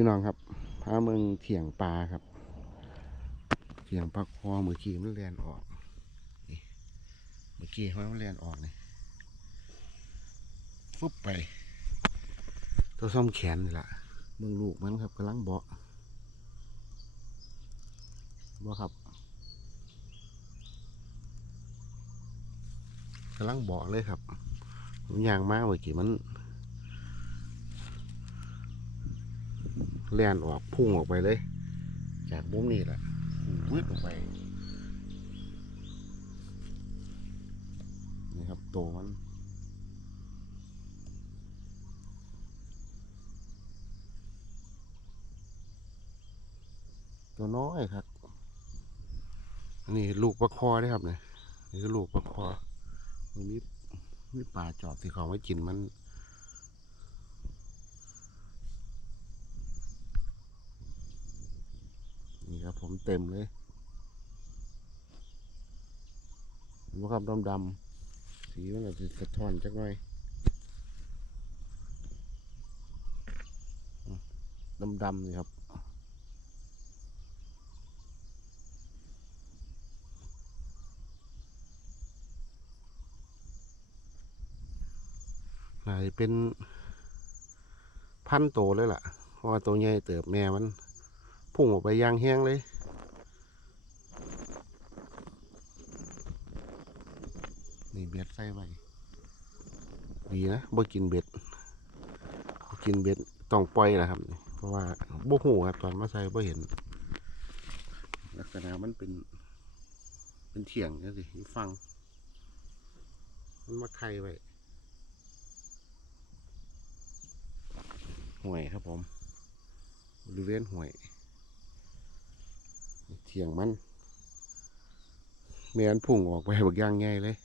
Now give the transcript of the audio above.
พี่น้องครับพาเมืองเถียงปลาครับเถียงปลาคอเมื่อกี้มันเลียนออกนี่เมื่อกี้มันเลียนออกนี่ฟุบไปตัวส้มแขนนี่แหละเมืองลูกมันครับกำลังเบาะบ่ครับกำลังเบาะเลยครับผมยางมากเมื่อกี้มัน แล่นออกพุ่งออกไปเลย จากมุมนี้แหละวืดออกไป นี่ครับโตวมันตัวน้อยครับ อันนี้ลูกปลาคอได้ครับเนี่ยนี่คือลูกปลาคอมันมีมีปลาจอบที่เขาไว้กินมัน ครับผมเต็มเลยเห็นไหมครับดำดำสีมันอาจจะสะท้อนจักหน่อยดำดำนี่ครับน่าจะเป็นพันโตเลยล่ะ เพราะว่าตัวใหญ่เติบแม่มัน พุ่งออกไปยางแห้งเลย นี่เบ็ดใส่ไว้ดีนะบ่กินเบ็ดบ่กินเบ็ดต้องปล่อยนะครับ เพราะว่าบ่หูครับตอนมาใส่บ่เห็น ลักษณะมันเป็น เป็นเถียงนี่สิฟัง มันมาไข่ไว้ห่วยครับผม บริเวณห่วย เถียงมันเมียนพุ่งออกไปบักย่างไงเลย